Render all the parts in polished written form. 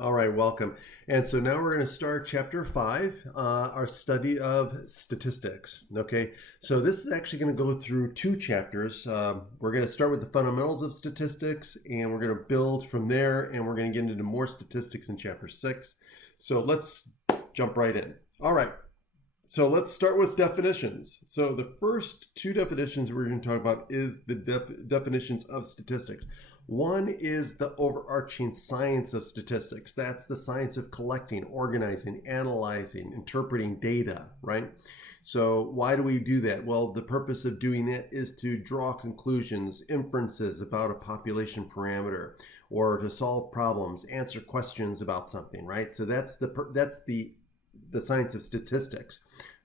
All right, welcome. And so now we're going to start chapter 5, our study of statistics. Okay, so this is actually going to go through two chapters. We're going to start with the fundamentals of statistics, and we're going to build from there, and we're going to get into more statistics in chapter 6. So let's jump right in. All right, so let's start with definitions. So the first two definitions we're going to talk about is the definitions of statistics. One is the overarching science of statistics. That's the science of collecting, organizing, analyzing, interpreting data, right? So why do we do that? Well, the purpose of doing it is to draw conclusions, inferences about a population parameter, or to solve problems, answer questions about something, right? So that's the science of statistics.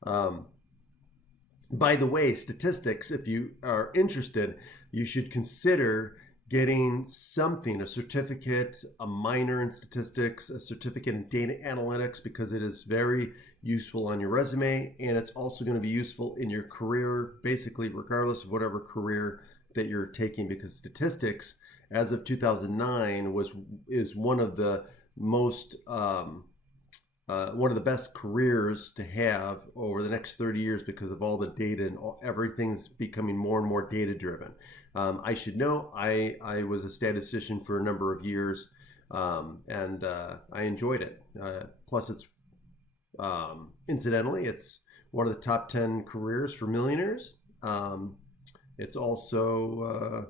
By the way, statistics, if you are interested, you should consider getting something, a certificate, a minor in statistics, a certificate in data analytics, because it is very useful on your resume, and it's also going to be useful in your career, basically regardless of whatever career that you're taking, because statistics, as of 2009, is one of the most one of the best careers to have over the next 30 years because of all the data and everything's becoming more and more data driven. I should know I was a statistician for a number of years, and I enjoyed it. Plus, it's incidentally, it's one of the top 10 careers for millionaires. It's also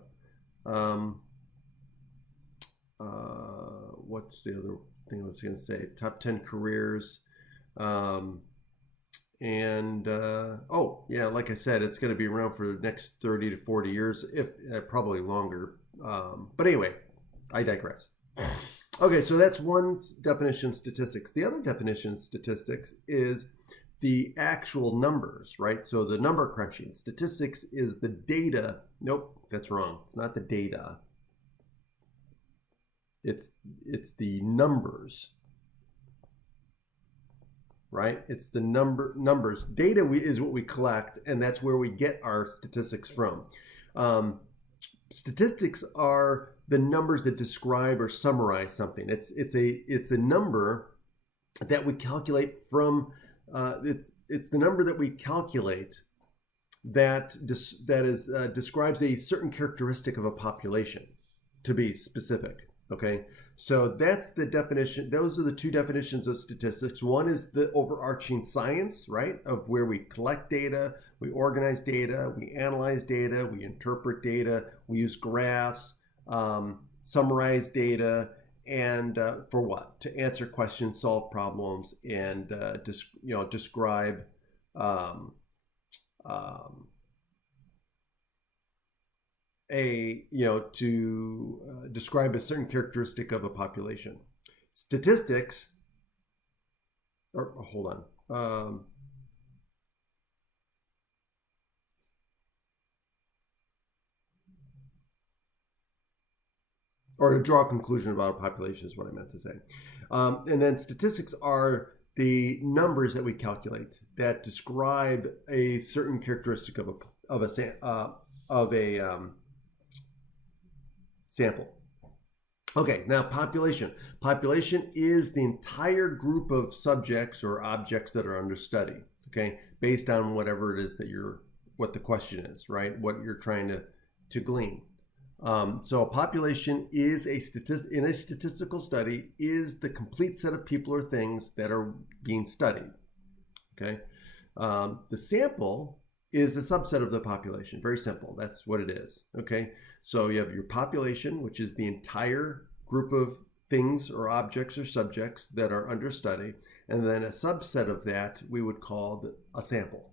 what's the other thing I was going to say? Top 10 careers. Oh yeah, like I said, it's going to be around for the next 30 to 40 years, if probably longer. But anyway, I digress. Okay, so that's one definition of statistics. The other definition of statistics is the actual numbers, right? So the number crunching. Statistics is the data. Nope, that's wrong. It's not the data. It's the numbers, right? It's the numbers. Data is what we collect, and that's where we get our statistics from. Statistics are the numbers that describe or summarize something. It's a number that we calculate from. It's the number that we calculate that describes a certain characteristic of a population, to be specific. Okay, so that's the definition. Those are the two definitions of statistics. One is the overarching science, right, of where we collect data, we organize data, we analyze data, we interpret data, we use graphs, summarize data, and for what? To answer questions, solve problems, and describe to describe a certain characteristic of a population. Statistics, or hold on. Or to draw a conclusion about a population is what I meant to say. And then statistics are the numbers that we calculate that describe a certain characteristic of a sample. Okay, now population. Population is the entire group of subjects or objects that are under study, okay, based on whatever it is that what the question is, right? What you're trying to glean. So a population is in a statistical study is the complete set of people or things that are being studied, okay? The sample is a subset of the population. Very simple. That's what it is. Okay. So you have your population, which is the entire group of things or objects or subjects that are under study. And then a subset of that we would call a sample.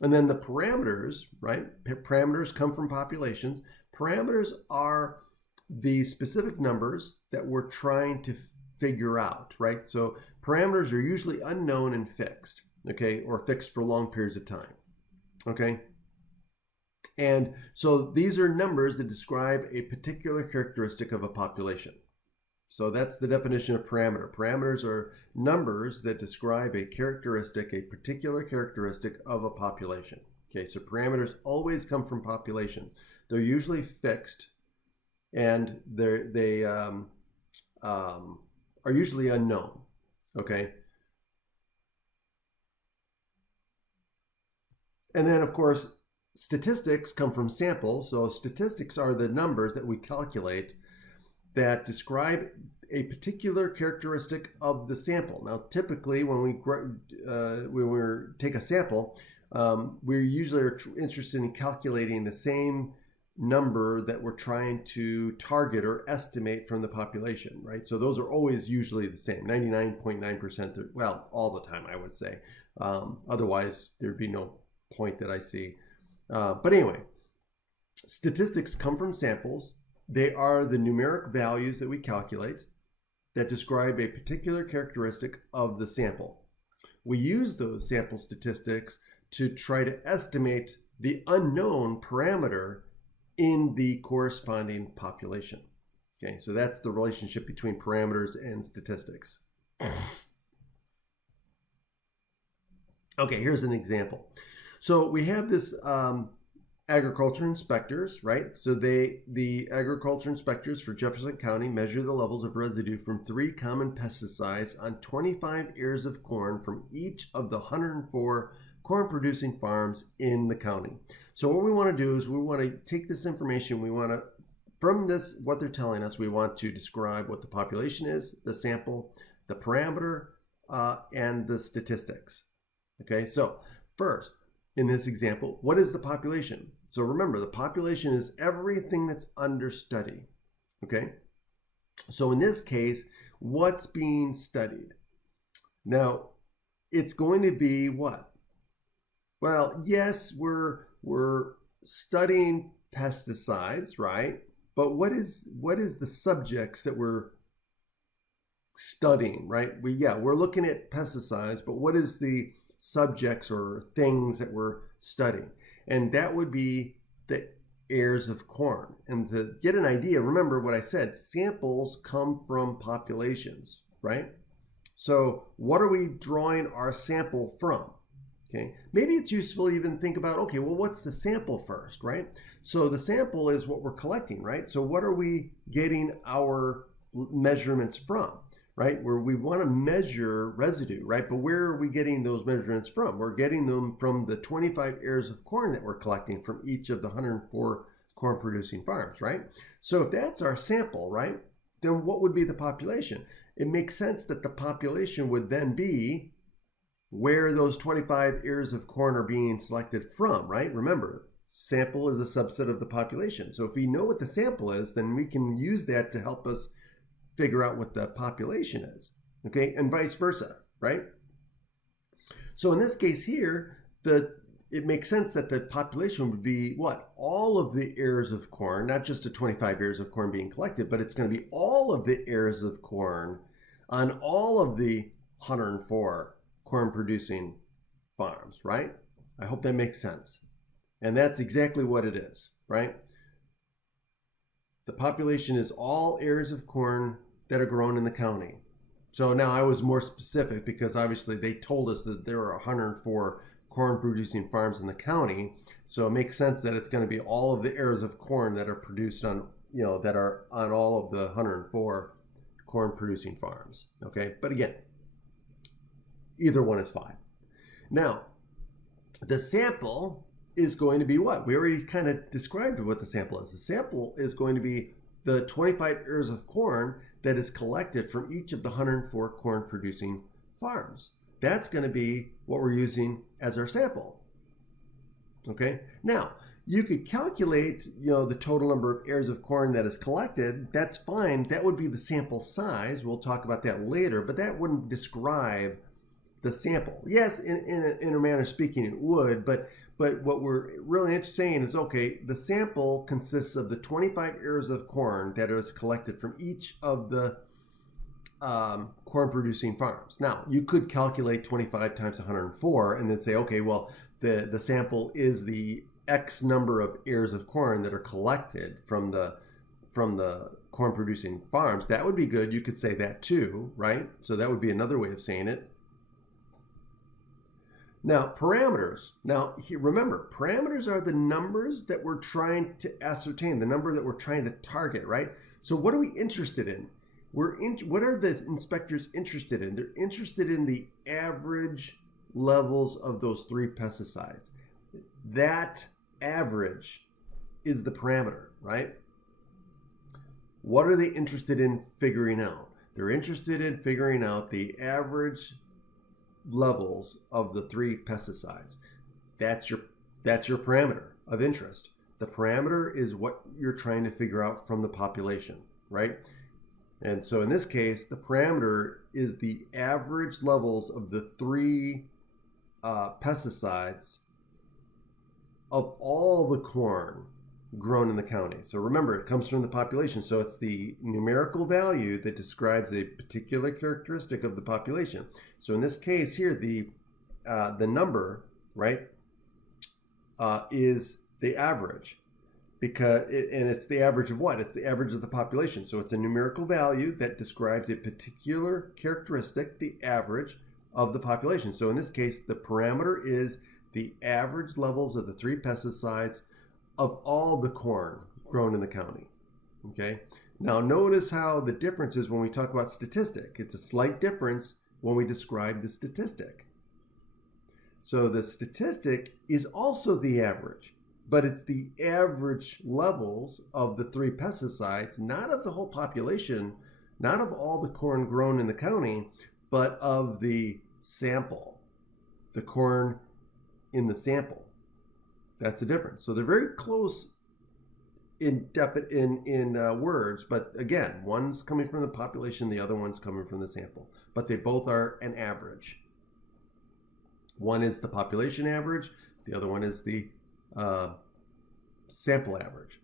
And then the parameters, right? Parameters come from populations. Parameters are the specific numbers that we're trying to figure out, right? So parameters are usually unknown and fixed. Okay, or fixed for long periods of time. Okay, and so these are numbers that describe a particular characteristic of a population. So that's the definition of parameter. Parameters are numbers that describe a particular characteristic of a population. Okay, so parameters always come from populations. They're usually fixed, and are usually unknown, okay? And then, of course, statistics come from samples. So statistics are the numbers that we calculate that describe a particular characteristic of the sample. Now, typically, when we take a sample, we usually are interested in calculating the same number that we're trying to target or estimate from the population, right? So those are always usually the same, 99.9%, well, all the time, I would say. Otherwise, there'd be no point that I see. But anyway, statistics come from samples. They are the numeric values that we calculate that describe a particular characteristic of the sample. We use those sample statistics to try to estimate the unknown parameter in the corresponding population. Okay, so that's the relationship between parameters and statistics. Okay, here's an example. So we have this agriculture inspectors, right? So the agriculture inspectors for Jefferson County measure the levels of residue from 3 common pesticides on 25 ears of corn from each of the 104 corn producing farms in the county. So what we want to do is we want to take this information, we want to, from this, what they're telling us, we want to describe what the population is, the sample, the parameter, and the statistics. Okay, so first, in this example, what is the population? So remember, the population is everything that's under study, okay? So in this case, what's being studied? Now, it's going to be what? Well, yes, we're studying pesticides, right? But what is the subjects that we're studying, right? We're looking at pesticides, but what is the subjects or things that we're studying? And that would be the ears of corn. And to get an idea, remember what I said, samples come from populations, right? So what are we drawing our sample from? Okay, maybe it's useful to even think about, okay, well, what's the sample first, right? So the sample is what we're collecting, right? So what are we getting our measurements from, right? Where we want to measure residue, right? But where are we getting those measurements from? We're getting them from the 25 ears of corn that we're collecting from each of the 104 corn producing farms, right? So if that's our sample, right, then what would be the population? It makes sense that the population would then be where those 25 ears of corn are being selected from, right? Remember, sample is a subset of the population. So if we know what the sample is, then we can use that to help us figure out what the population is, okay? And vice versa, right? So in this case here, it makes sense that the population would be what? All of the ears of corn, not just the 25 ears of corn being collected, but it's going to be all of the ears of corn on all of the 104 corn producing farms, right? I hope that makes sense. And that's exactly what it is, right? The population is all ears of corn that are grown in the county. So now I was more specific because obviously they told us that there are 104 corn producing farms in the county. So it makes sense that it's going to be all of the ears of corn that are produced on, that are on all of the 104 corn producing farms. Okay, but again, either one is fine. Now, the sample is going to be what? We already kind of described what the sample is. The sample is going to be the 25 ears of corn that is collected from each of the 104 corn producing farms. That's going to be what we're using as our sample. Okay, now you could calculate, the total number of ears of corn that is collected. That's fine. That would be the sample size. We'll talk about that later, but that wouldn't describe the sample. Yes, in a manner of speaking, it would, but what we're really saying is, okay, the sample consists of the 25 ears of corn that is collected from each of the corn producing farms. Now, you could calculate 25 times 104 and then say, okay, well, the sample is the X number of ears of corn that are collected from the corn producing farms. That would be good. You could say that too, right? So that would be another way of saying it. Now, parameters. Now, remember, parameters are the numbers that we're trying to ascertain, the number that we're trying to target, right? So what are we interested in? What are the inspectors interested in? They're interested in the average levels of those 3 pesticides. That average is the parameter, right? What are they interested in figuring out? They're interested in figuring out the average levels of the 3 pesticides. That's your parameter of interest. The parameter is what you're trying to figure out from the population, right? And so in this case, the parameter is the average levels of the 3 pesticides of all the corn grown in the county. So remember, it comes from the population. So it's the numerical value that describes a particular characteristic of the population. So in this case here, the number, right, is the average, and it's the average of what? It's the average of the population. So it's a numerical value that describes a particular characteristic, the average of the population. So in this case, the parameter is the average levels of the 3 pesticides of all the corn grown in the county. Okay. Now notice how the difference is when we talk about statistic. It's a slight difference when we describe the statistic. So the statistic is also the average, but it's the average levels of the 3 pesticides, not of the whole population, not of all the corn grown in the county, but of the sample, the corn in the sample. That's the difference. So they're very close in words, but again, one's coming from the population, the other one's coming from the sample, but they both are an average. One is the population average, the other one is the sample average.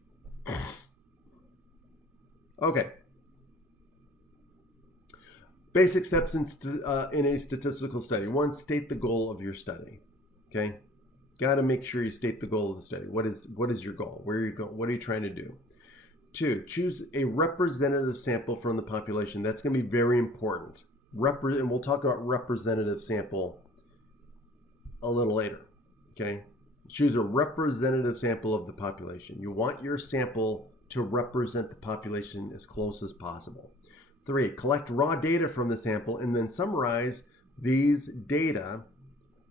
Okay. Basic steps in a statistical study. 1, state the goal of your study. Okay. Got to make sure you state the goal of the study. What is your goal? Where are you going? What are you trying to do? 2, choose a representative sample from the population. That's going to be very important. And we'll talk about representative sample a little later. Okay? Choose a representative sample of the population. You want your sample to represent the population as close as possible. 3, collect raw data from the sample and then summarize these data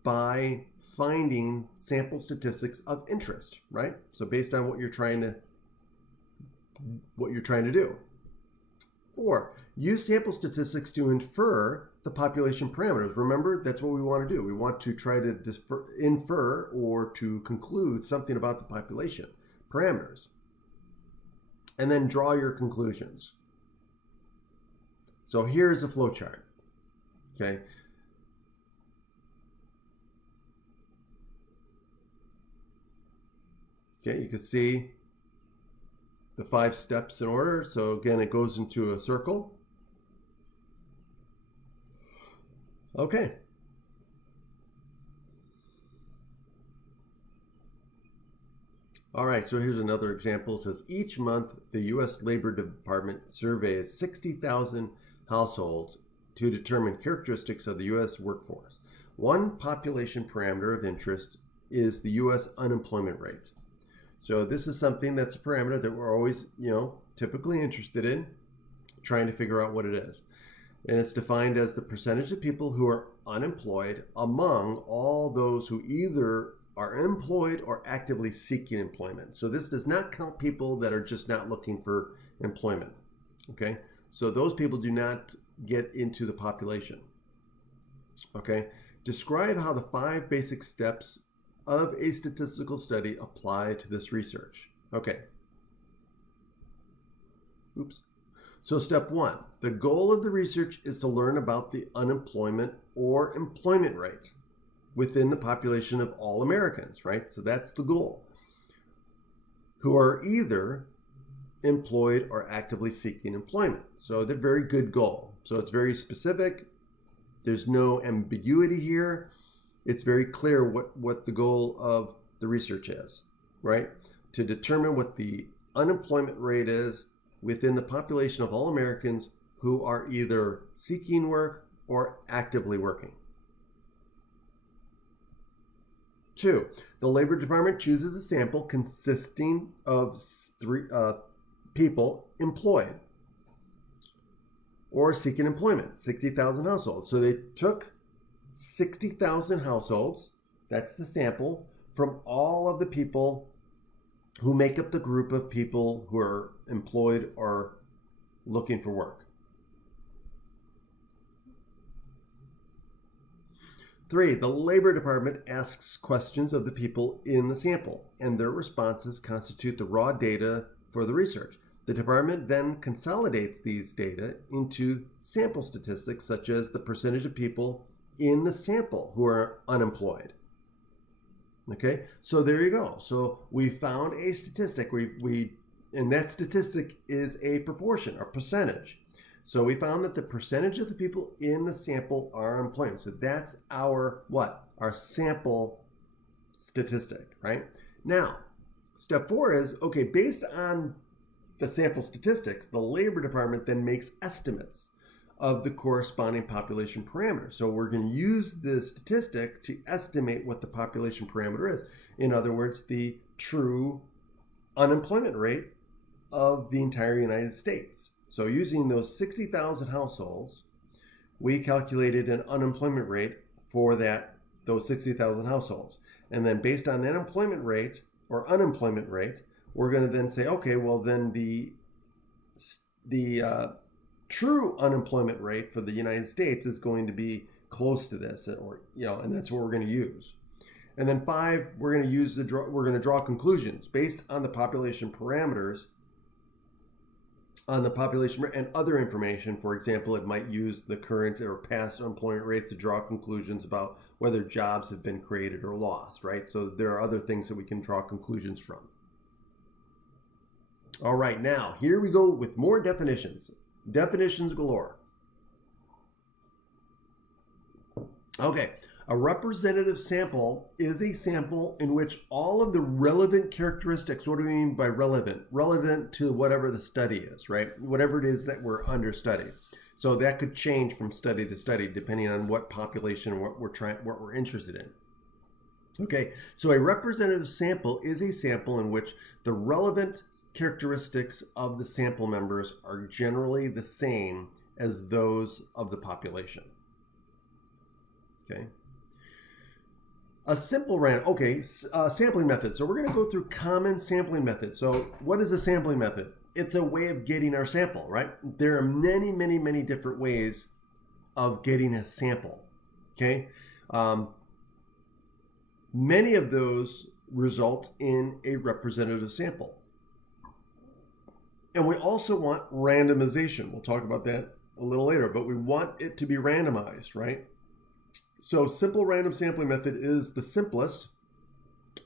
by finding sample statistics of interest, right? So based on what you're trying to do. 4, use sample statistics to infer the population parameters. Remember, that's what we want to do. We want to try to infer or to conclude something about the population parameters. And then draw your conclusions. So here's a flow chart. Okay. Okay, you can see the 5 steps in order. So again, it goes into a circle. Okay. All right, so here's another example. It says each month the U.S. Labor Department surveys 60,000 households to determine characteristics of the U.S. workforce. One population parameter of interest is the U.S. unemployment rate. So this is something that's a parameter that we're always, typically interested in, trying to figure out what it is. And it's defined as the percentage of people who are unemployed among all those who either are employed or actively seeking employment. So this does not count people that are just not looking for employment. Okay, so those people do not get into the population. Okay, describe how the 5 basic steps of a statistical study apply to this research. Okay. Oops. So step 1, the goal of the research is to learn about the unemployment or employment rate within the population of all Americans, right? So that's the goal, who are either employed or actively seeking employment. So they're very good goal. So it's very specific. There's no ambiguity here. It's very clear what the goal of the research is, right? To determine what the unemployment rate is within the population of all Americans who are either seeking work or actively working. 2, the Labor Department chooses a sample consisting of 3 people employed. or seeking employment, 60,000 households. So they took 60,000 households, that's the sample, from all of the people who make up the group of people who are employed or looking for work. 3, the Labor Department asks questions of the people in the sample, and their responses constitute the raw data for the research. The department then consolidates these data into sample statistics, such as the percentage of people in the sample who are unemployed. Okay, so there you go. So we found a statistic. And that statistic is a proportion, a percentage. So we found that the percentage of the people in the sample are employed. So that's our what? Our sample statistic, right? Now, step 4 is, okay, based on the sample statistics, the Labor Department then makes estimates of the corresponding population parameter. So we're going to use the statistic to estimate what the population parameter is. In other words, the true unemployment rate of the entire United States. So using those 60,000 households, we calculated an unemployment rate for those 60,000 households. And then based on that employment rate or unemployment rate, we're going to then say, okay, well then the true unemployment rate for the United States is going to be close to this, or and that's what we're going to use. And then 5, we're going to draw conclusions based on the population parameters, on the population and other information. For example, it might use the current or past employment rates to draw conclusions about whether jobs have been created or lost, right? So there are other things that we can draw conclusions from. All right, now here we go with more definitions. Definitions galore. Okay, a representative sample is a sample in which all of the relevant characteristics, what do we mean by relevant? Relevant to whatever the study is, right? Whatever it is that we're under study. So that could change from study to study depending on what population, what we're interested in. Okay, so a representative sample is a sample in which the relevant characteristics of the sample members are generally the same as those of the population. Okay. A simple sampling method. So we're going to go through common sampling methods. So what is a sampling method? It's a way of getting our sample, right? There are many, many, many different ways of getting a sample. Okay. Many of those result in a representative sample. And we also want randomization. We'll talk about that a little later, but we want it to be randomized, right? So simple random sampling method is the simplest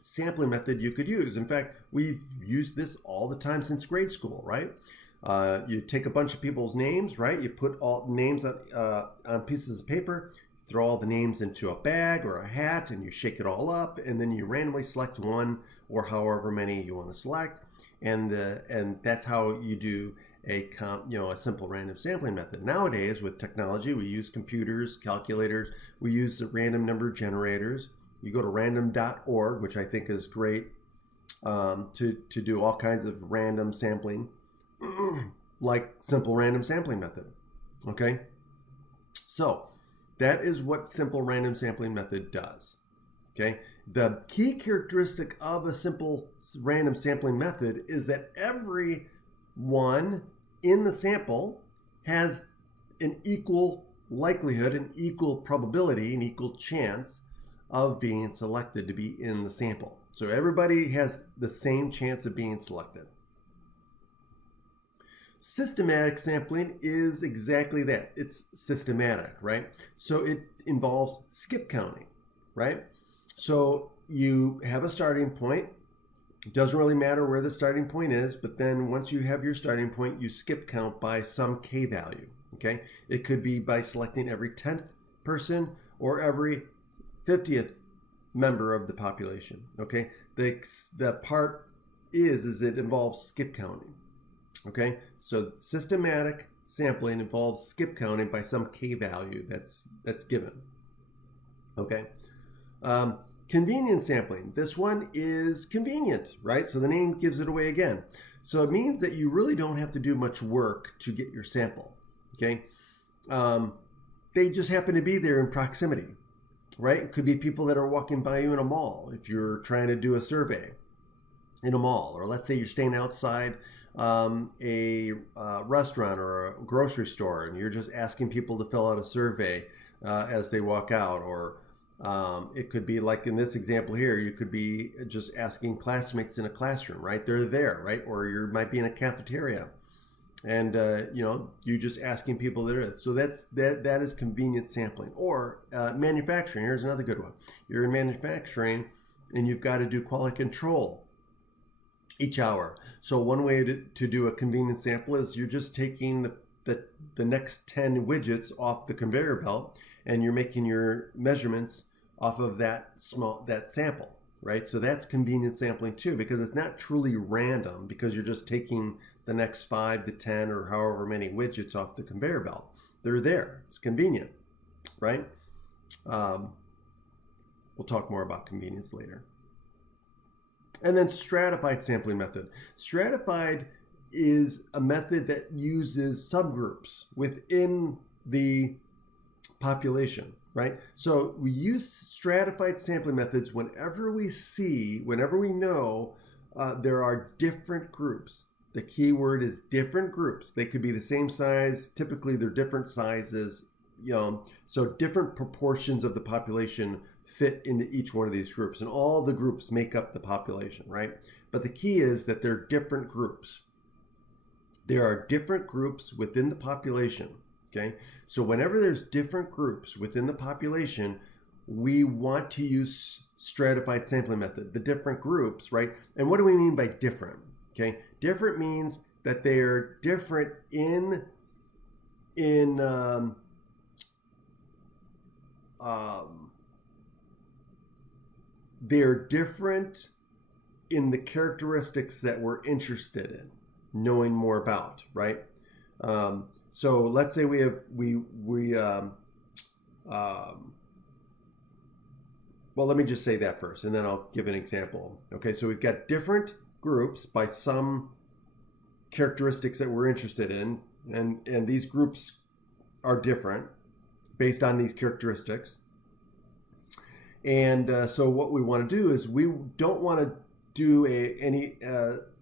sampling method you could use. In fact, we've used this all the time since grade school, right? You take a bunch of people's names, right? You put all names on pieces of paper, throw all the names into a bag or a hat, and you shake it all up, and then you randomly select one or however many you want to select. And that's how you do a simple random sampling method. Nowadays, with technology, we use computers, calculators, we use the random number generators. You go to random.org, which I think is great to do all kinds of random sampling, like simple random sampling method. Okay, so that is what simple random sampling method does. Okay, the key characteristic of a simple random sampling method is that every one in the sample has an equal likelihood, an equal probability, an equal chance of being selected to be in the sample. So everybody has the same chance of being selected. Systematic sampling is exactly that. It's systematic, right? So it involves skip counting, right? So you have a starting point. It doesn't really matter where the starting point is, but then once you have your starting point, you skip count by some K value, okay? It could be by selecting every 10th person or every 50th member of the population, okay? The part is it involves skip counting, okay? So systematic sampling involves skip counting by some K value that's given, okay? Convenience sampling. This one is convenient, right? So the name gives it away again. So it means that you really don't have to do much work to get your sample, okay? They just happen to be there in proximity, right? It could be people that are walking by you in a mall if you're trying to do a survey in a mall, or let's say you're staying outside a restaurant or a grocery store and you're just asking people to fill out a survey as they walk out, or it could be like in this example here, you could be just asking classmates in a classroom, right? They're there, right? Or you might be in a cafeteria and you just asking people there. So that is convenience sampling. Or manufacturing. Here's another good one. You're in manufacturing and you've got to do quality control each hour. So one way to do a convenience sample is you're just taking the next 10 widgets off the conveyor belt and you're making your measurements off of that sample, right? So that's convenience sampling too, because it's not truly random, because you're just taking the next 5 to 10 or however many widgets off the conveyor belt. They're there. It's convenient, right? We'll talk more about convenience later. And then stratified sampling method. Stratified is a method that uses subgroups within the population, right? So we use stratified sampling methods whenever we know there are different groups. The key word is different groups. They could be the same size. Typically, they're different sizes, so different proportions of the population fit into each one of these groups, and all the groups make up the population, right? But the key is that they're different groups. There are different groups within the population, okay? So whenever there's different groups within the population, we want to use stratified sampling method, the different groups, right? And what do we mean by different? Okay, different means that they are different they're different in the characteristics that we're interested in knowing more about, right? So let's say well, let me just say that first, and then I'll give an example. Okay, so we've got different groups by some characteristics that we're interested in, and these groups are different based on these characteristics. And so what we want to do is we don't want to do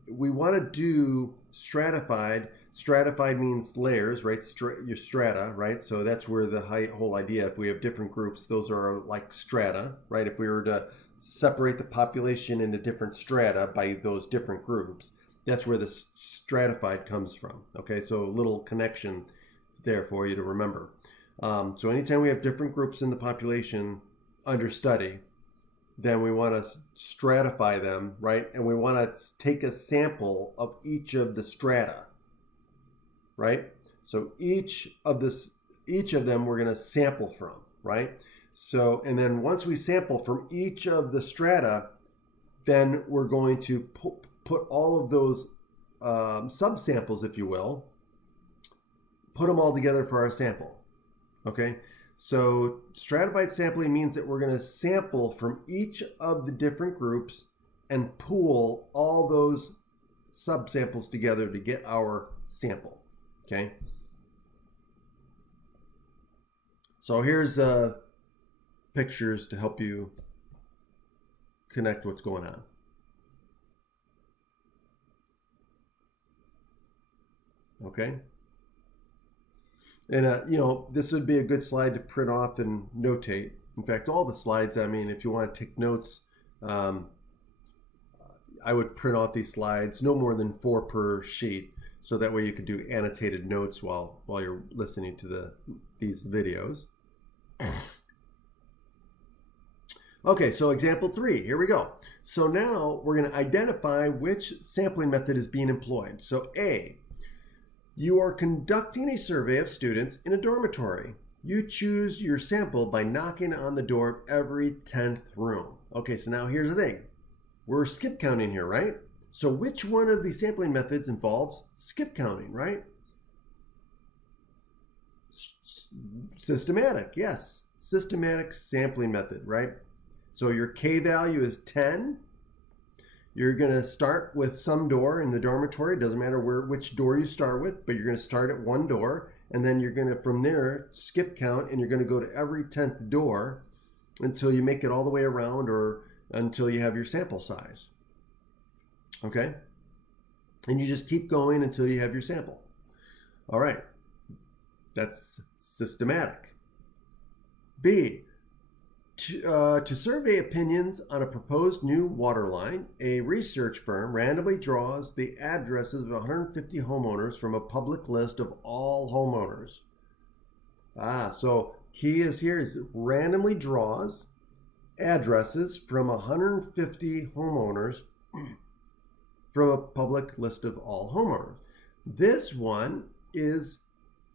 we want to do stratified. Stratified means layers, right? Your strata, right? So that's where the whole idea, if we have different groups, those are like strata, right? If we were to separate the population into different strata by those different groups, that's where the stratified comes from. Okay, so a little connection there for you to remember. So anytime we have different groups in the population under study, then we want to stratify them, right? And we want to take a sample of each of the strata, right? So each of them we're going to sample from, right? So, and then once we sample from each of the strata, then we're going to put all of those subsamples, if you will, put them all together for our sample. Okay, so stratified sampling means that we're going to sample from each of the different groups and pool all those subsamples together to get our sample. Okay, so here's pictures to help you connect what's going on. Okay. And, this would be a good slide to print off and notate. In fact, all the slides, I mean, if you want to take notes, I would print off these slides, no more than 4 per sheet. So that way you could do annotated notes while you're listening to these videos. Okay, so example 3, here we go. So now we're going to identify which sampling method is being employed. So A, you are conducting a survey of students in a dormitory. You choose your sample by knocking on the door of every 10th room. Okay, so now here's the thing. We're skip counting here, right? So which one of the sampling methods involves skip counting, right? Systematic, yes. Systematic sampling method, right? So your K value is 10. You're going to start with some door in the dormitory. It doesn't matter which door you start with, but you're going to start at one door, and then you're going to, from there, skip count, and you're going to go to every 10th door until you make it all the way around, or until you have your sample size. Okay? And you just keep going until you have your sample. All right. That's systematic. B, to survey opinions on a proposed new water line, a research firm randomly draws the addresses of 150 homeowners from a public list of all homeowners. So key is here is randomly draws addresses from 150 homeowners from a public list of all homeowners. This one is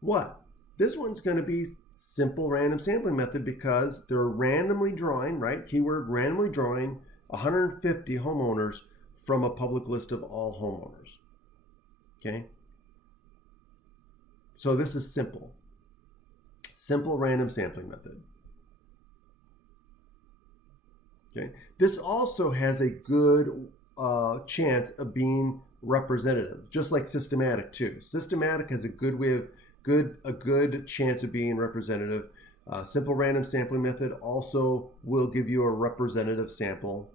what? This one's going to be simple random sampling method, because they're randomly drawing, right? Keyword randomly drawing 150 homeowners from a public list of all homeowners. Okay? So this is simple. Simple random sampling method. Okay? This also has a good chance of being representative, just like systematic too. Systematic has a good way of a good chance of being representative. Simple random sampling method also will give you a representative sample.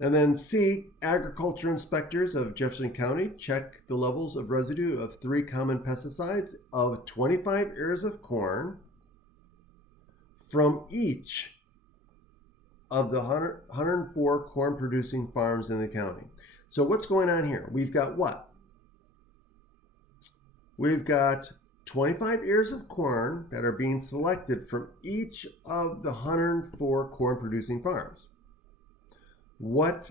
And then C, agriculture inspectors of Jefferson County check the levels of residue of 3 common pesticides of 25 ears of corn from each of the 104 corn producing farms in the county. So what's going on here? We've got what? We've got 25 ears of corn that are being selected from each of the 104 corn producing farms. What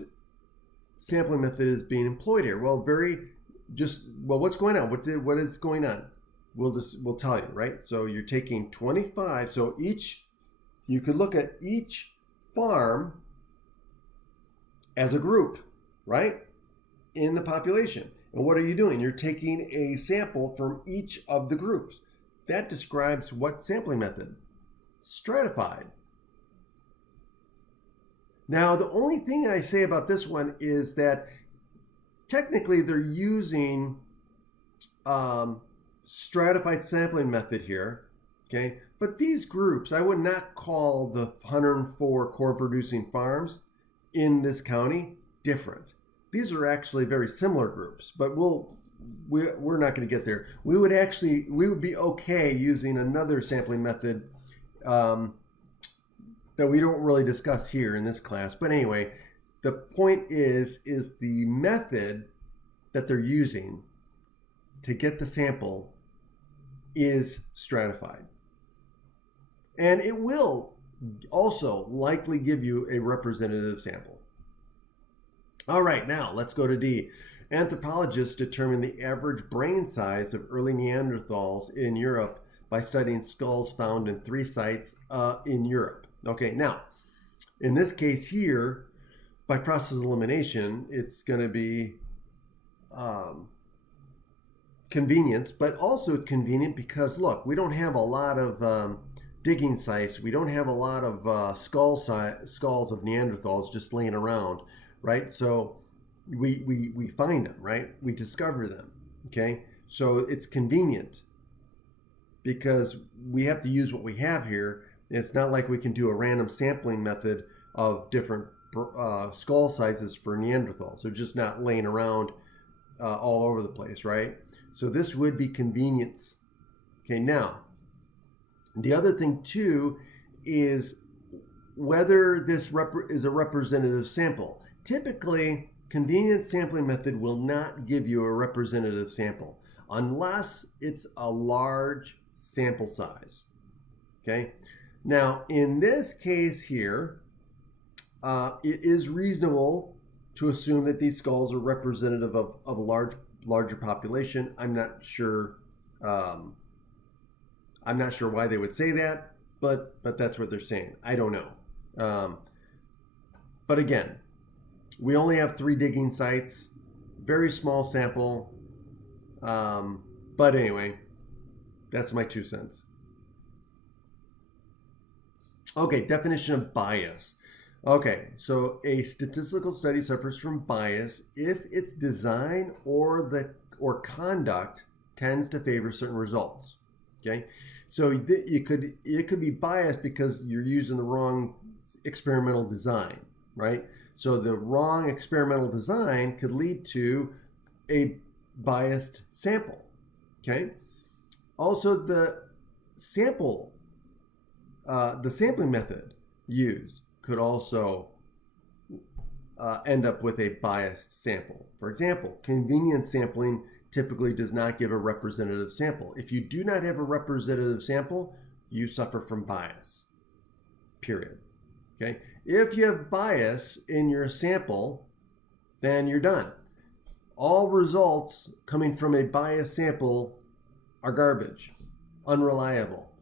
sampling method is being employed here? Well, what's going on? What is going on? We'll tell you, right? So you're taking 25. So you could look at each farm as a group, right? In the population. And what are you doing? You're taking a sample from each of the groups. That describes what sampling method? Stratified. Now, the only thing I say about this one is that technically they're using stratified sampling method here, okay? But these groups, I would not call the 104 corn producing farms in this county different. These are actually very similar groups, but we're not going to get there. We would be okay using another sampling method that we don't really discuss here in this class. But anyway, the point is the method that they're using to get the sample is stratified. And it will also likely give you a representative sample. All right, now let's go to D. Anthropologists determine the average brain size of early Neanderthals in Europe by studying skulls found in 3 sites in Europe. Okay, now, in this case here, by process of elimination, it's going to be convenience, but also convenient because, look, we don't have a lot of digging sites. We don't have a lot of skulls of Neanderthals just laying around. Right, so we find them, right? We discover them, okay? So it's convenient because we have to use what we have here. It's not like we can do a random sampling method of different skull sizes for Neanderthals. They're just not laying around all over the place, right? So this would be convenience. Okay, now, the other thing too is whether this is a representative sample. Typically, convenience sampling method will not give you a representative sample unless it's a large sample size. Okay. Now, in this case here, it is reasonable to assume that these skulls are representative of a larger population. I'm not sure. I'm not sure why they would say that, but that's what they're saying. I don't know. But again, we only have 3 digging sites, very small sample. But anyway, that's my 2 cents. Okay, definition of bias. Okay, so a statistical study suffers from bias if its design or conduct tends to favor certain results. Okay, so it could be biased because you're using the wrong experimental design, right? So the wrong experimental design could lead to a biased sample. Okay, also sample the sampling method used could also end up with a biased sample. For example, convenience sampling typically does not give a representative sample. If you do not have a representative sample, you suffer from bias, period. Okay? If you have bias in your sample, then you're done. All results coming from a biased sample are garbage, unreliable.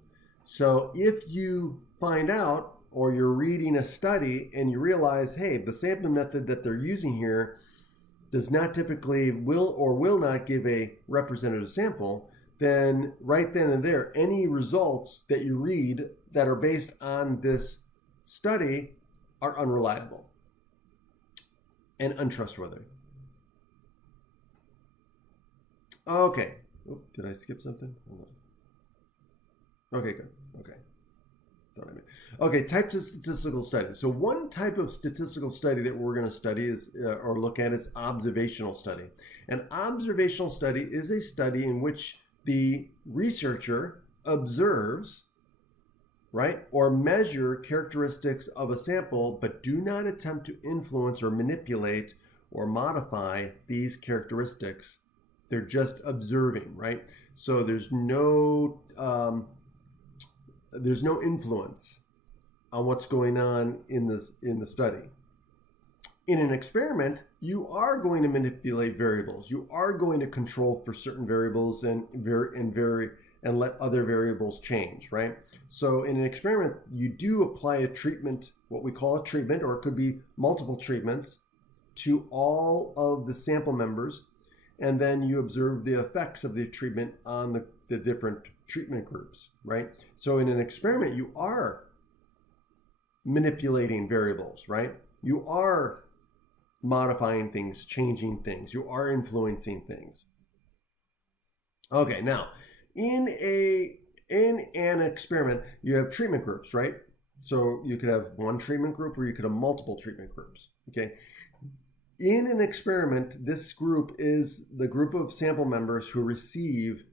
So if you find out, or you're reading a study and you realize, hey, the sampling method that they're using here does not typically will not give a representative sample, then right then and there, any results that you read that are based on this study are unreliable and untrustworthy. Okay. Oop, did I skip something? Hold on. Okay, good. Okay. Okay, types of statistical studies. So one type of statistical study that we're going to study is or look at is observational study. An observational study is a study in which the researcher observes, right, or measure characteristics of a sample, but do not attempt to influence or manipulate or modify these characteristics. They're just observing, right? So there's no influence on what's going on in the study. In an experiment, you are going to manipulate variables. You are going to control for certain variables and let other variables change, right? So in an experiment, you do apply a treatment, what we call a treatment, or it could be multiple treatments, to all of the sample members, and then you observe the effects of the treatment on the different treatment groups, right? So in an experiment, you are manipulating variables, right? You are modifying things, changing things. You are influencing things. Okay, now in an experiment, you have treatment groups, right? So you could have one treatment group or you could have multiple treatment groups, okay? In an experiment, this group is the group of sample members who receive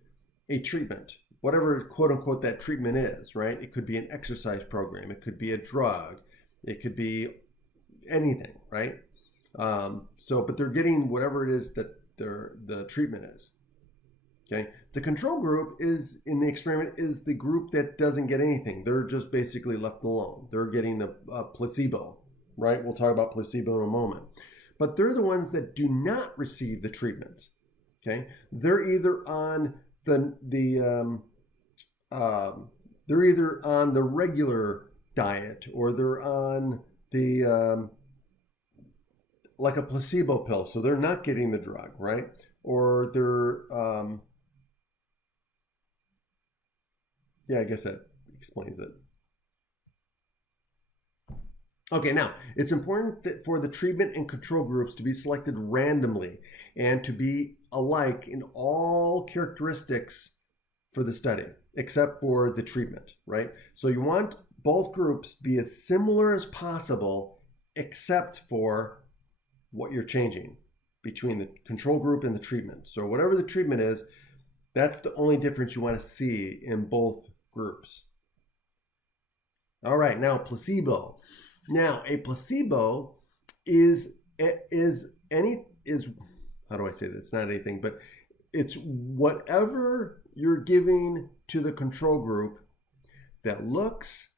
a treatment, whatever quote unquote that treatment is, right? It could be an exercise program, it could be a drug, it could be anything, right? But they're getting whatever it is that the treatment is. Okay. The control group is in the experiment is the group that doesn't get anything. They're just basically left alone. They're getting a placebo, right? We'll talk about placebo in a moment. But they're the ones that do not receive the treatment. Okay. They're either on they're either on the regular diet or they're on the like a placebo pill, so they're not getting the drug, right? Or they're I guess that explains it. Okay, now it's important that for the treatment and control groups to be selected randomly and to be alike in all characteristics for the study, except for the treatment, right? So you want both groups to be as similar as possible, except for what you're changing between the control group and the treatment. So whatever the treatment is, that's the only difference you want to see in both groups. All right, now placebo. Now a placebo is how do I say this? It's not anything, but it's whatever you're giving to the control group that looks,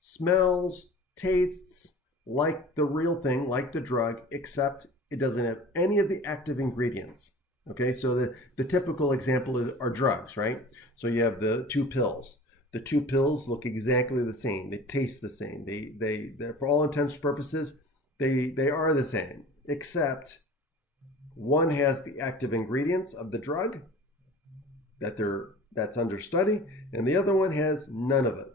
smells, tastes like the real thing, like the drug, except it doesn't have any of the active ingredients. Okay, so the typical example are drugs, right? So you have the two pills. The two pills look exactly the same. They taste the same. They're for all intents and purposes, they are the same, except one has the active ingredients of the drug that's under study, and the other one has none of it.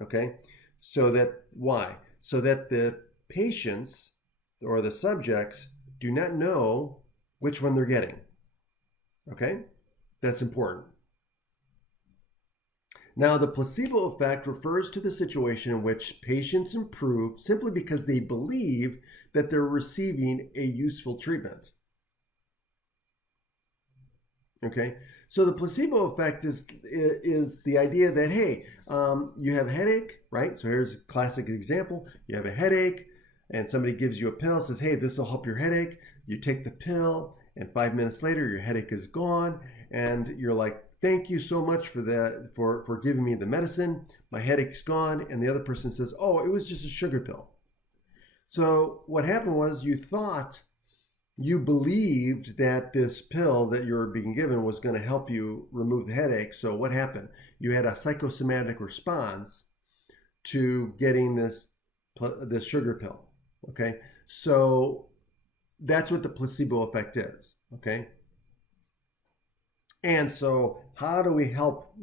Okay, so that why? So that the patients or the subjects do not know which one they're getting. Okay? That's important. Now, the placebo effect refers to the situation in which patients improve simply because they believe that they're receiving a useful treatment. Okay, so the placebo effect is the idea that, hey, you have a headache, right? So here's a classic example. You have a headache and somebody gives you a pill, says, hey, this will help your headache. You take the pill and 5 minutes later your headache is gone and you're like, thank you so much for that, for giving me the medicine. My headache's gone. And the other person says, oh, it was just a sugar pill. So what happened was you believed that this pill that you were being given was going to help you remove the headache. So what happened? You had a psychosomatic response to getting this sugar pill. Okay, so that's what the placebo effect is. Okay, and so how do we help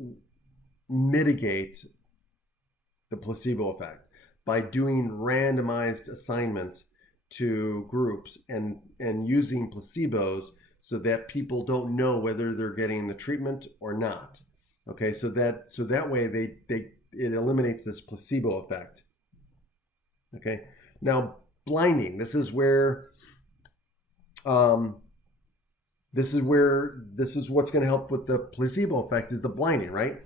mitigate the placebo effect? By doing randomized assignments to groups and using placebos so that people don't know whether they're getting the treatment or not. Okay, so that way it eliminates this placebo effect. Okay, now blinding. This is what's going to help with the placebo effect is the blinding, right?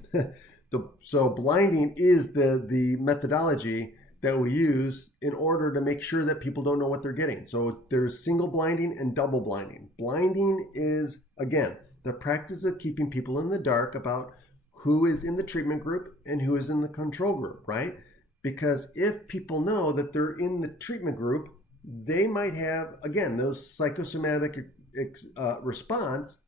So blinding is the methodology that we use in order to make sure that people don't know what they're getting. So there's single blinding and double blinding. Blinding is, again, the practice of keeping people in the dark about who is in the treatment group and who is in the control group, right? Because if people know that they're in the treatment group, they might have, again, those psychosomatic response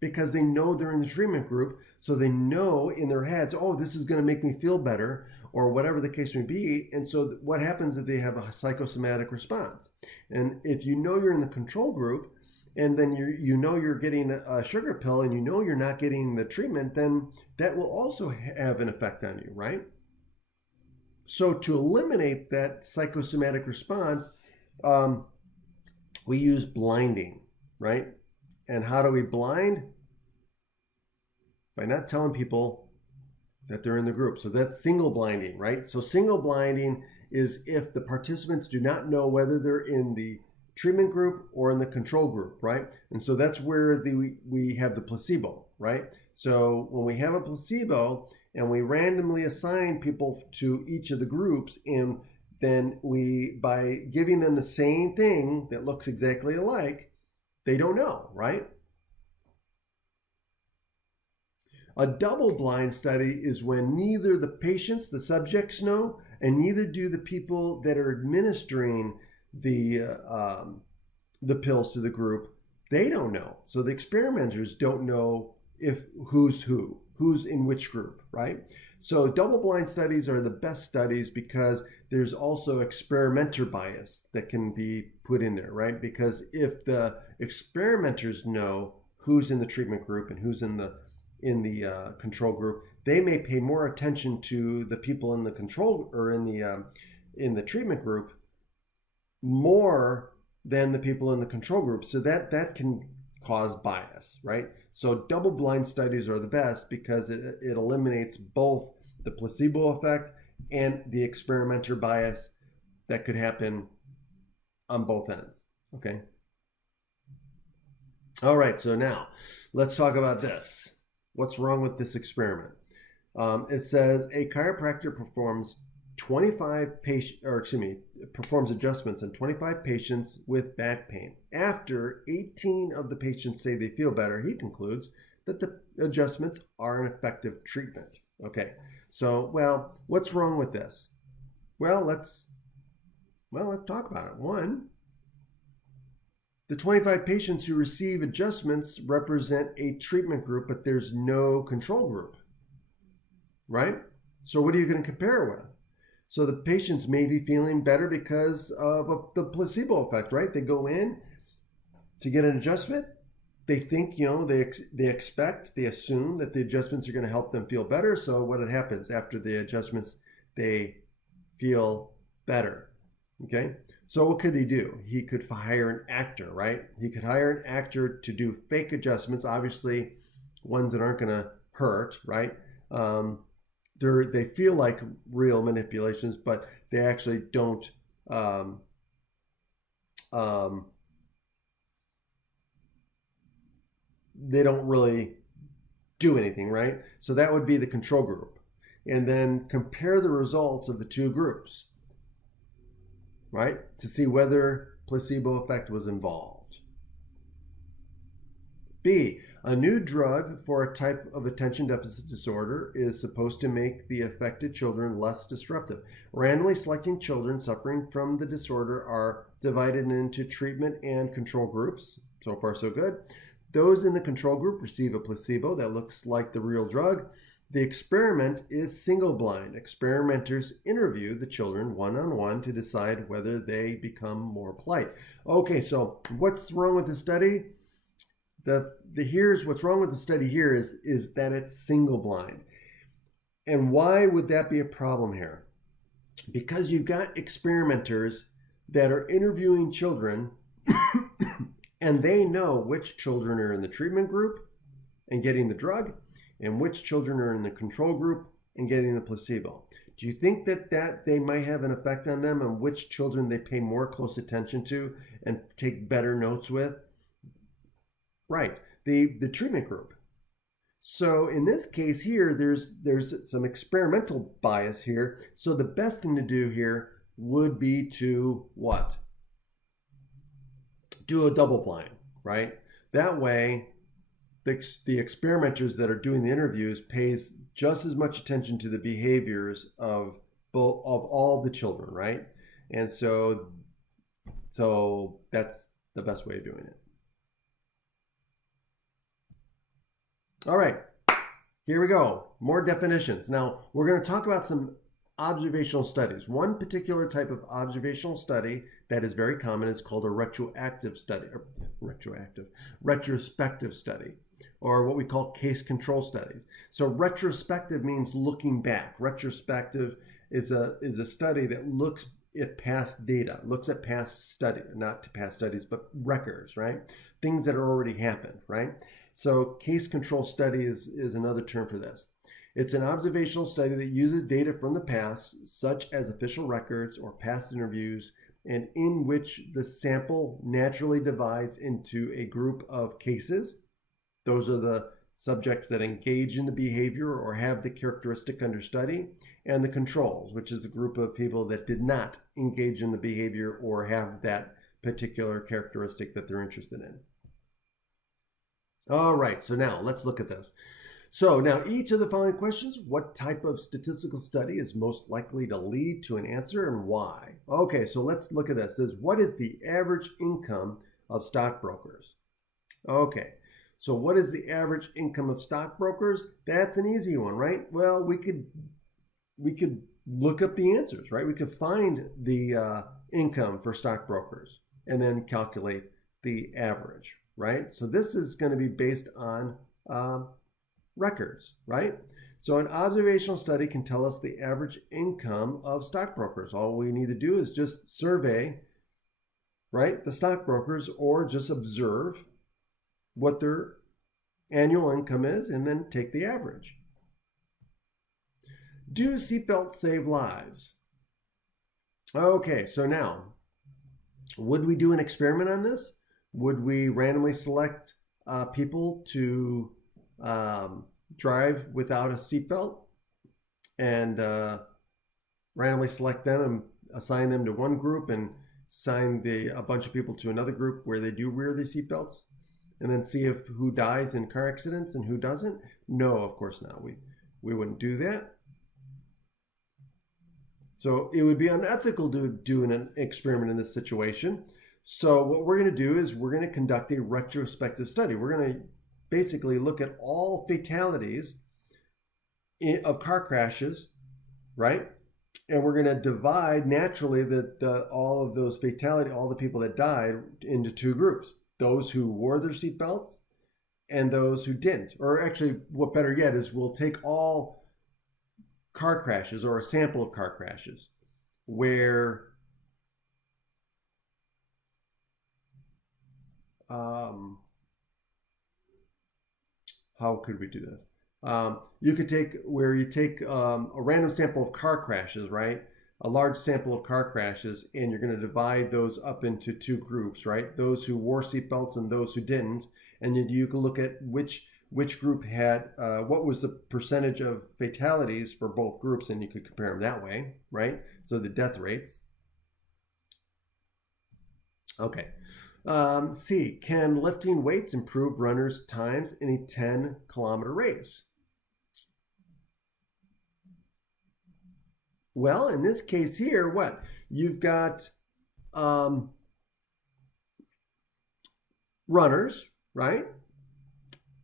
because they know they're in the treatment group. So they know in their heads, oh, this is going to make me feel better, or whatever the case may be. And so what happens if they have a psychosomatic response? And if you know you're in the control group, and then you know you're getting a sugar pill and you know you're not getting the treatment, then that will also have an effect on you, right? So to eliminate that psychosomatic response, we use blinding, right? And how do we blind? By not telling people that they're in the group. So that's single blinding, right? So single blinding is if the participants do not know whether they're in the treatment group or in the control group, right? And so that's where we have the placebo, right? So when we have a placebo and we randomly assign people to each of the groups, and then by giving them the same thing that looks exactly alike, they don't know, right? A double-blind study is when neither the patients, the subjects, know, and neither do the people that are administering the pills to the group. They don't know. So the experimenters don't know who's in which group, right? So double-blind studies are the best studies because there's also experimenter bias that can be put in there, right? Because if the experimenters know who's in the treatment group and who's in the control group, they may pay more attention to the people in the control or in the treatment group more than the people in the control group. So that can cause bias, right? So double blind studies are the best because it eliminates both the placebo effect and the experimenter bias that could happen on both ends. Okay. All right. So now let's talk about this. What's wrong with this experiment? It says a chiropractor performs adjustments on 25 patients with back pain. After 18 of the patients say they feel better, he concludes that the adjustments are an effective treatment. Okay, so what's wrong with this? Let's talk about it. One, the 25 patients who receive adjustments represent a treatment group, but there's no control group, right? So what are you going to compare it with? So the patients may be feeling better because of the placebo effect, right? They go in to get an adjustment. They think, they assume that the adjustments are going to help them feel better. So what happens after the adjustments? They feel better. Okay. So what could he do? He could hire an actor, right? He could hire an actor to do fake adjustments, obviously ones that aren't going to hurt, right? They feel like real manipulations, but they actually don't. Um, um, they don't really do anything, right? So that would be the control group, and then compare the results of the two groups, right, to see whether placebo effect was involved. B, a new drug for a type of attention deficit disorder is supposed to make the affected children less disruptive. Randomly selecting children suffering from the disorder are divided into treatment and control groups. So far, so good. Those in the control group receive a placebo that looks like the real drug. The experiment is single blind. Experimenters interview the children one-on-one to decide whether they become more polite. Okay, so what's wrong with the study? Here's what's wrong with the study here is that it's single blind. And why would that be a problem here? Because you've got experimenters that are interviewing children and they know which children are in the treatment group and getting the drug and which children are in the control group and getting the placebo. Do you think that they might have an effect on them and which children they pay more close attention to and take better notes with? Right, the treatment group. So in this case here, there's some experimental bias here. So the best thing to do here would be to what? Do a double blind, right? That way, the experimenters that are doing the interviews pays just as much attention to the behaviors of all the children, right? And so that's the best way of doing it. All right, here we go. More definitions. Now, we're going to talk about some observational studies. One particular type of observational study that is very common is called a retrospective study, or what we call case control studies. So retrospective means looking back. Retrospective is a study that looks at past data, looks at past study, not past studies, but records, right? Things that already happened, right? So case control study is another term for this. It's an observational study that uses data from the past, such as official records or past interviews, and in which the sample naturally divides into a group of cases. Those are the subjects that engage in the behavior or have the characteristic under study, and the controls, which is the group of people that did not engage in the behavior or have that particular characteristic that they're interested in. All right, so now let's look at this. So now each of the following questions, what type of statistical study is most likely to lead to an answer and why? Okay, so let's look at this. It says, what is the average income of stockbrokers? Okay, so what is the average income of stockbrokers? That's an easy one, right? Well, we could look up the answers, right? We could find the income for stockbrokers and then calculate the average, right? So this is going to be based on records, right? So an observational study can tell us the average income of stockbrokers. All we need to do is just survey, right, the stockbrokers, or just observe what their annual income is and then take the average. Do seatbelts save lives? Okay, so now, would we do an experiment on this? Would we randomly select people to drive without a seatbelt and randomly select them and assign them to one group and assign a bunch of people to another group where they do wear their seatbelts and then see if who dies in car accidents and who doesn't? No, of course not. We wouldn't do that. So it would be unethical to do an experiment in this situation. So what we're going to do is we're going to conduct a retrospective study. We're going to basically look at all fatalities of car crashes, right? And we're going to divide naturally all of those fatalities, all the people that died, into two groups. Those who wore their seatbelts and those who didn't. Or actually, what better yet is we'll take all car crashes or a sample of car crashes where how could we do this? You could take where you take a random sample of car crashes, right? A large sample of car crashes, and you're going to divide those up into two groups, right? Those who wore seatbelts and those who didn't, and you can look at which group had what was the percentage of fatalities for both groups, and you could compare them that way, right? So the death rates. Okay. C, can lifting weights improve runners' times in a 10-kilometer race? Well, in this case here, what? You've got runners, right?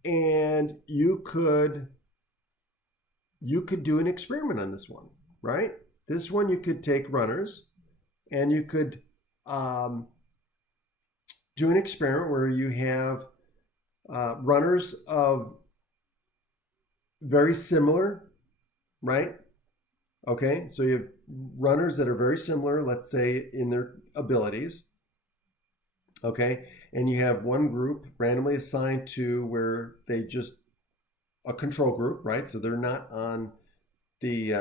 And you could do an experiment on this one, right? This one you could take runners and you could do an experiment where you have runners of very similar, right? Okay, so you have runners that are very similar, let's say, in their abilities. Okay, and you have one group randomly assigned to where they just a control group, right? So they're not on the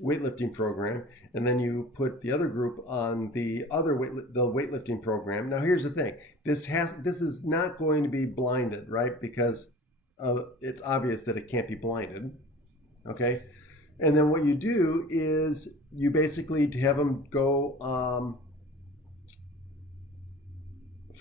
weightlifting program, and then you put the other group on the other weightlifting program. Now, here's the thing: this is not going to be blinded, right? Because it's obvious that it can't be blinded. Okay, and then what you do is you basically have them go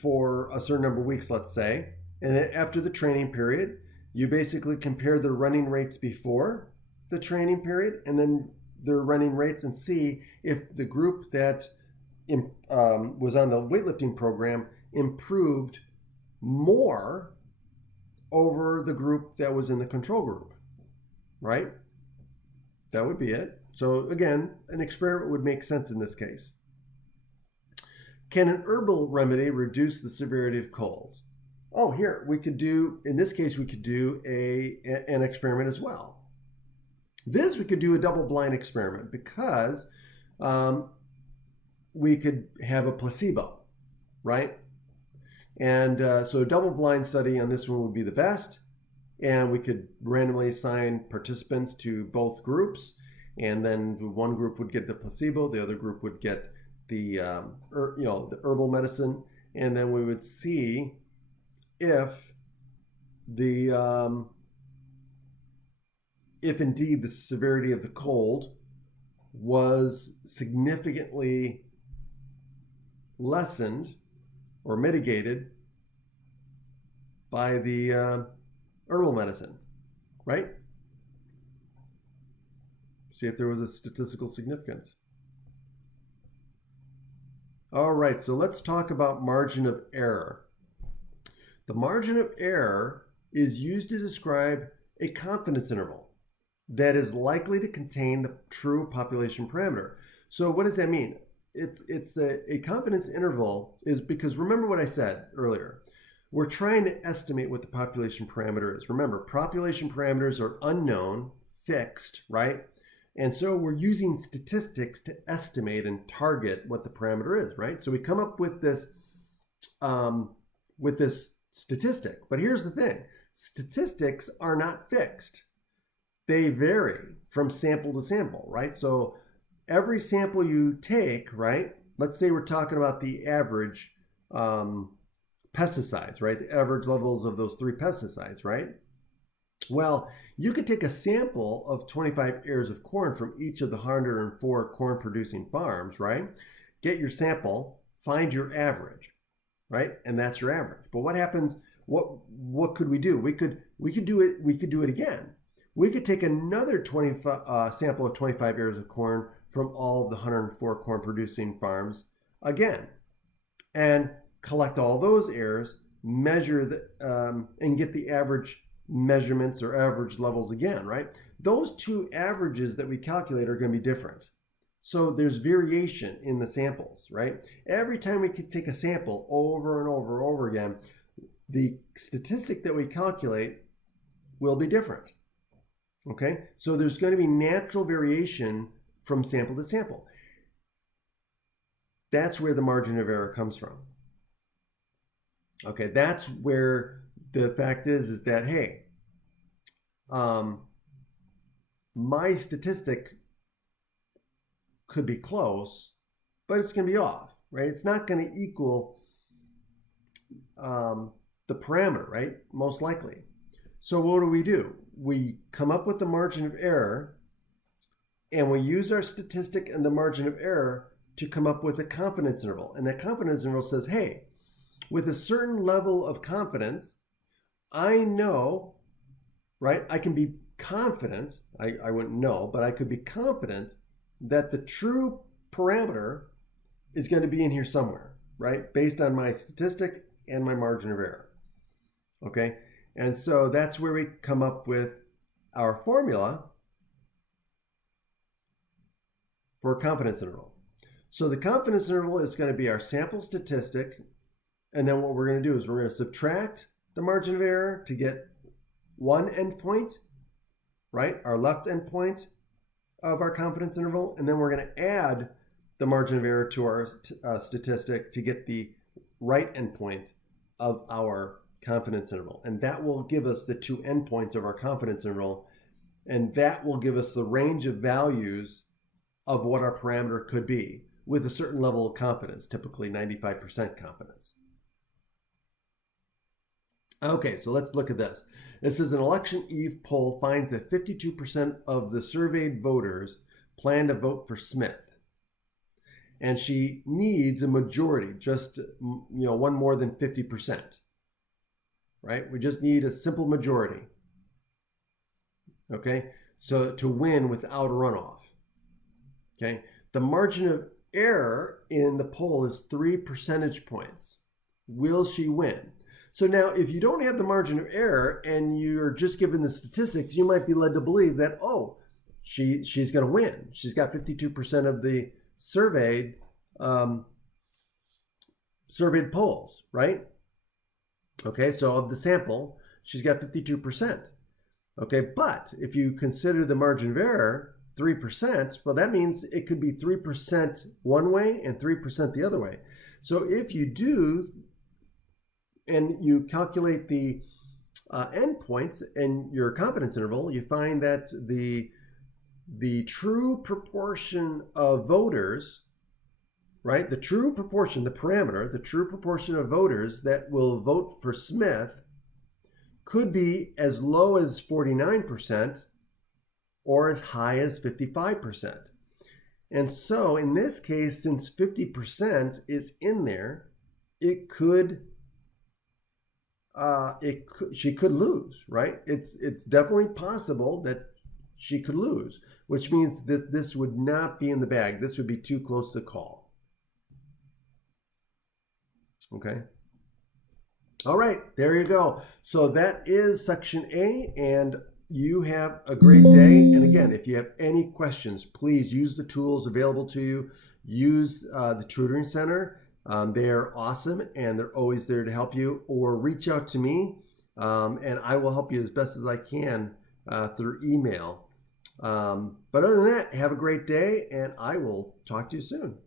for a certain number of weeks, let's say, and then after the training period, you basically compare the running rates before the training period and then their running rates and see if the group that was on the weightlifting program improved more over the group that was in the control group, right? That would be it. So again, an experiment would make sense in this case. Can an herbal remedy reduce the severity of colds? Oh, here, we could do, in this case, we could do an experiment as well. This, we could do a double-blind experiment because we could have a placebo, right? And so a double-blind study on this one would be the best. And we could randomly assign participants to both groups. And then one group would get the placebo, the other group would get the the herbal medicine, and then we would see if if indeed the severity of the cold was significantly lessened or mitigated by the herbal medicine, right? See if there was a statistical significance. All right, so let's talk about margin of error. The margin of error is used to describe a confidence interval that is likely to contain the true population parameter. So what does that mean? It's a confidence interval is because remember what I said earlier. We're trying to estimate what the population parameter is. Remember, population parameters are unknown, fixed, right? And so we're using statistics to estimate and target what the parameter is, right? So we come up with this statistic. But here's the thing. Statistics are not fixed. They vary from sample to sample, right? So every sample you take, right? Let's say we're talking about the average pesticides, right? The average levels of those 3 pesticides, right? Well, you could take a sample of 25 ears of corn from each of the 104 corn producing farms, right? Get your sample, find your average, right? And that's your average. But what happens, what could we do? We could do it again. We could take another sample of 25 ears of corn from all of the 104 corn producing farms again and collect all those ears, measure and get the average measurements or average levels again, right? Those 2 averages that we calculate are going to be different. So there's variation in the samples, right? Every time we can take a sample over and over and over again, the statistic that we calculate will be different. Okay? So there's going to be natural variation from sample to sample. That's where the margin of error comes from. Okay, that's where the fact is that, hey, my statistic could be close, but it's going to be off, right? It's not going to equal the parameter, right? Most likely. So what do? We come up with the margin of error, and we use our statistic and the margin of error to come up with a confidence interval. And that confidence interval says, hey, with a certain level of confidence, I know, right? I can be confident, I wouldn't know, but I could be confident that the true parameter is going to be in here somewhere, right? Based on my statistic and my margin of error. Okay, and so that's where we come up with our formula for a confidence interval. So the confidence interval is going to be our sample statistic, and then what we're going to do is we're going to subtract the margin of error to get one endpoint, right? Our left endpoint of our confidence interval, and then we're going to add the margin of error to our statistic to get the right endpoint of our confidence interval. And that will give us the two endpoints of our confidence interval, and that will give us the range of values of what our parameter could be with a certain level of confidence, typically 95% confidence. Okay, so let's look at this. It says an election eve poll finds that 52% of the surveyed voters plan to vote for Smith. And she needs a majority, just one more than 50%. Right? We just need a simple majority. Okay? So to win without a runoff. Okay? The margin of error in the poll is 3 percentage points. Will she win? So now, if you don't have the margin of error and you're just given the statistics, you might be led to believe that, oh, she's going to win. She's got 52% of the surveyed polls, right? Okay, so of the sample, she's got 52%. Okay, but if you consider the margin of error 3%, well, that means it could be 3% one way and 3% the other way. So if you do, and you calculate the endpoints and your confidence interval, you find that the true proportion of voters, right? The true proportion, the parameter, the true proportion of voters that will vote for Smith could be as low as 49% or as high as 55%. And so in this case, since 50% is in there, she could lose, right? It's definitely possible that she could lose, which means that this would not be in the bag. This would be too close to call. Okay. All right, there you go. So that is section A, and you have a great day. And again, if you have any questions, please use the tools available to you. Use the Tutoring Center. They are awesome, and they're always there to help you. Or reach out to me, and I will help you as best as I can through email. But other than that, have a great day, and I will talk to you soon.